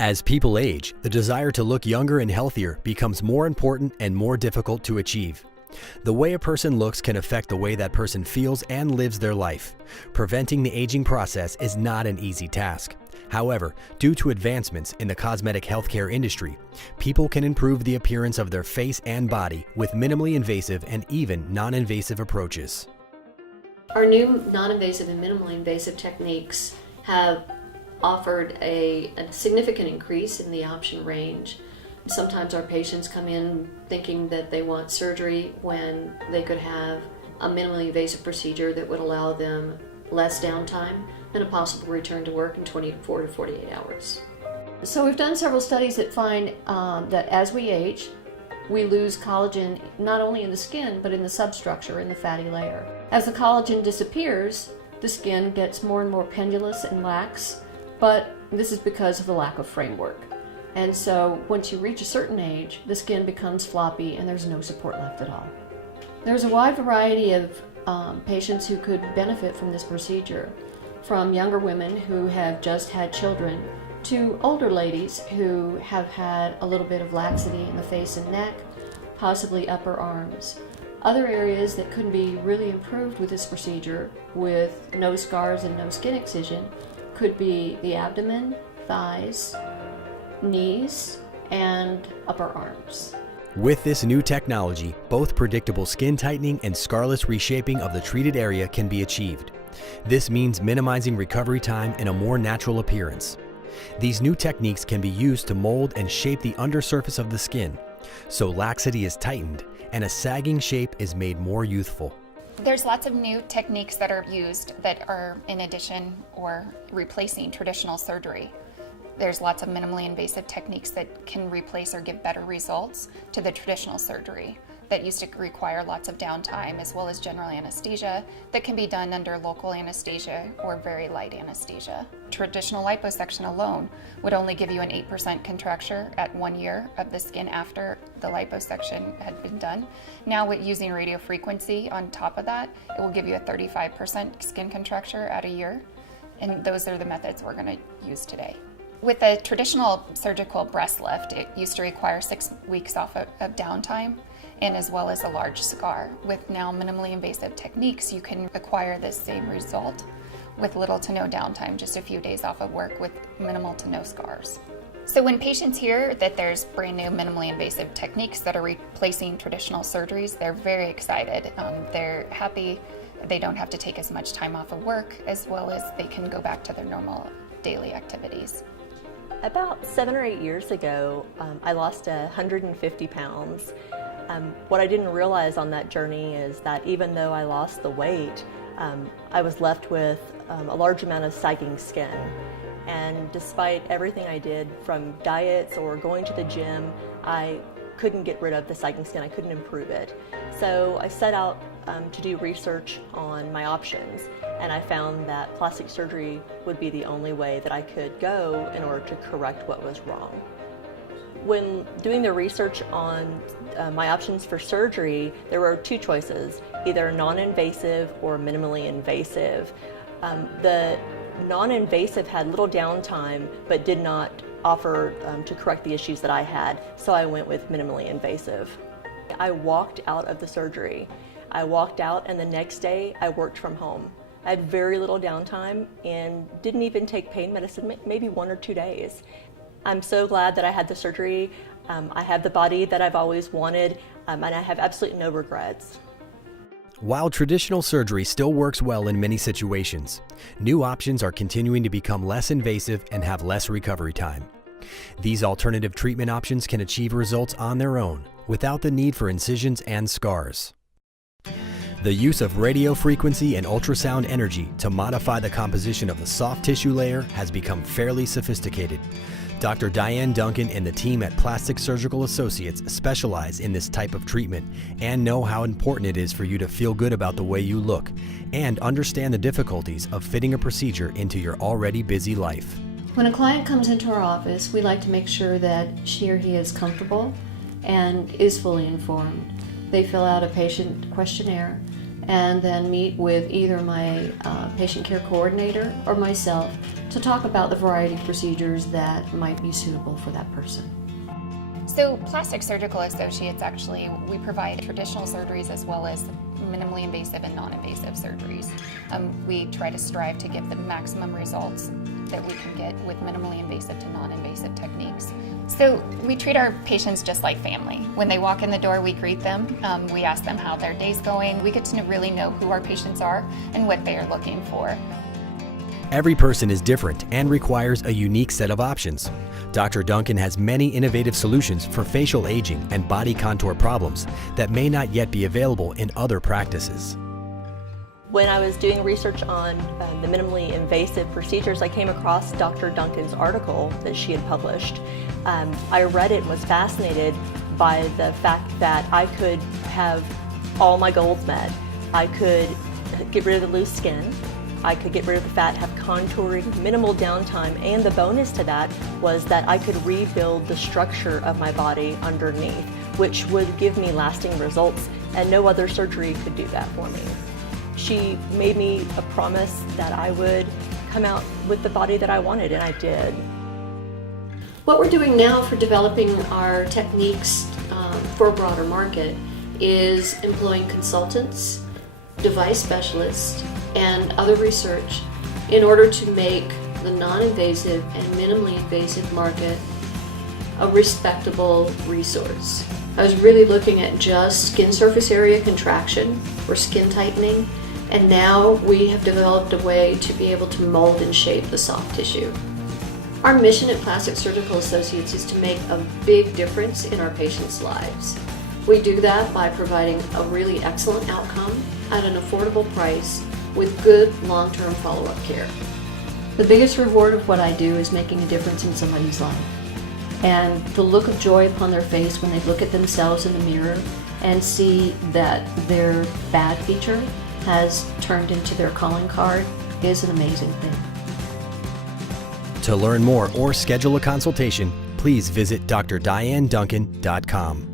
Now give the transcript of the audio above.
As people age, the desire to look younger and healthier becomes more important and more difficult to achieve. The way a person looks can affect the way that person feels and lives their life. Preventing the aging process is not an easy task. However, due to advancements in the cosmetic healthcare industry, people can improve the appearance of their face and body with minimally invasive and even non-invasive approaches. Our new non-invasive and minimally invasive techniques have offered a significant increase in the option range. Sometimes our patients come in thinking that they want surgery when they could have a minimally invasive procedure that would allow them less downtime and a possible return to work in 24 to 48 hours. So we've done several studies that find that as we age, we lose collagen not only in the skin, but in the substructure, in the fatty layer. As the collagen disappears, the skin gets more and more pendulous and lax, but this is because of the lack of framework. And so once you reach a certain age, the skin becomes floppy and there's no support left at all. There's a wide variety of patients who could benefit from this procedure, from younger women who have just had children to older ladies who have had a little bit of laxity in the face and neck, possibly upper arms. Other areas that could be really improved with this procedure with no scars and no skin excision could be the abdomen, thighs, knees, and upper arms. With this new technology, both predictable skin tightening and scarless reshaping of the treated area can be achieved. This means minimizing recovery time and a more natural appearance. These new techniques can be used to mold and shape the undersurface of the skin, so laxity is tightened and a sagging shape is made more youthful. There's lots of new techniques that are used that are in addition or replacing traditional surgery. There's lots of minimally invasive techniques that can replace or give better results to the traditional surgery that used to require lots of downtime, as well as general anesthesia that can be done under local anesthesia or very light anesthesia. Traditional liposuction alone would only give you an 8% contracture at 1 year of the skin after the liposuction had been done. Now with using radiofrequency on top of that, it will give you a 35% skin contracture at a year. And those are the methods we're going to use today. With a traditional surgical breast lift, it used to require 6 weeks off of downtime, and as well as a large scar. With now minimally invasive techniques, you can acquire this same result with little to no downtime, just a few days off of work with minimal to no scars. So when patients hear that there's brand new minimally invasive techniques that are replacing traditional surgeries, they're very excited. They're happy they don't have to take as much time off of work, as well as they can go back to their normal daily activities. About 7 or 8 years ago, I lost 150 pounds. What I didn't realize on that journey is that even though I lost the weight, I was left with a large amount of sagging skin. And despite everything I did, from diets or going to the gym, I couldn't get rid of the sagging skin. I couldn't improve it. So I set out to do research on my options, and I found that plastic surgery would be the only way that I could go in order to correct what was wrong. When doing the research on my options for surgery, there were 2 choices, either non-invasive or minimally invasive. The non-invasive had little downtime but did not offer to correct the issues that I had, so I went with minimally invasive. I walked out of the surgery. I walked out, and the next day I worked from home. I had very little downtime and didn't even take pain medicine, maybe 1 or 2 days. I'm so glad that I had the surgery. I have the body that I've always wanted, and I have absolutely no regrets. While traditional surgery still works well in many situations, new options are continuing to become less invasive and have less recovery time. These alternative treatment options can achieve results on their own without the need for incisions and scars. The use of radio frequency and ultrasound energy to modify the composition of the soft tissue layer has become fairly sophisticated. Dr. Diane Duncan and the team at Plastic Surgical Associates specialize in this type of treatment and know how important it is for you to feel good about the way you look and understand the difficulties of fitting a procedure into your already busy life. When a client comes into our office, we like to make sure that she or he is comfortable and is fully informed. They fill out a patient questionnaire. and then meet with either my patient care coordinator or myself to talk about the variety of procedures that might be suitable for that person. So Plastic Surgical Associates, actually, we provide traditional surgeries as well as minimally invasive and non-invasive surgeries. We try to strive to give the maximum results that we can get with minimally invasive to non-invasive techniques. So we treat our patients just like family. When they walk in the door, we greet them. We ask them how their day's going. We get to really know who our patients are and what they are looking for. Every person is different and requires a unique set of options. Dr. Duncan has many innovative solutions for facial aging and body contour problems that may not yet be available in other practices. When I was doing research on the minimally invasive procedures, I came across Dr. Duncan's article that she had published. I read it and was fascinated by the fact that I could have all my goals met. I could get rid of the loose skin, I could get rid of the fat, have contouring, minimal downtime, and the bonus to that was that I could rebuild the structure of my body underneath, which would give me lasting results, and no other surgery could do that for me. She made me a promise that I would come out with the body that I wanted, and I did. What we're doing now for developing our techniques for a broader market is employing consultants, device specialists, and other research in order to make the non-invasive and minimally invasive market a respectable resource. I was really looking at just skin surface area contraction or skin tightening, and now we have developed a way to be able to mold and shape the soft tissue. Our mission at Plastic Surgical Associates is to make a big difference in our patients' lives. We do that by providing a really excellent outcome at an affordable price with good long-term follow-up care. The biggest reward of what I do is making a difference in somebody's life. And the look of joy upon their face when they look at themselves in the mirror and see that their bad feature has turned into their calling card is an amazing thing. To learn more or schedule a consultation, please visit drdianeduncan.com.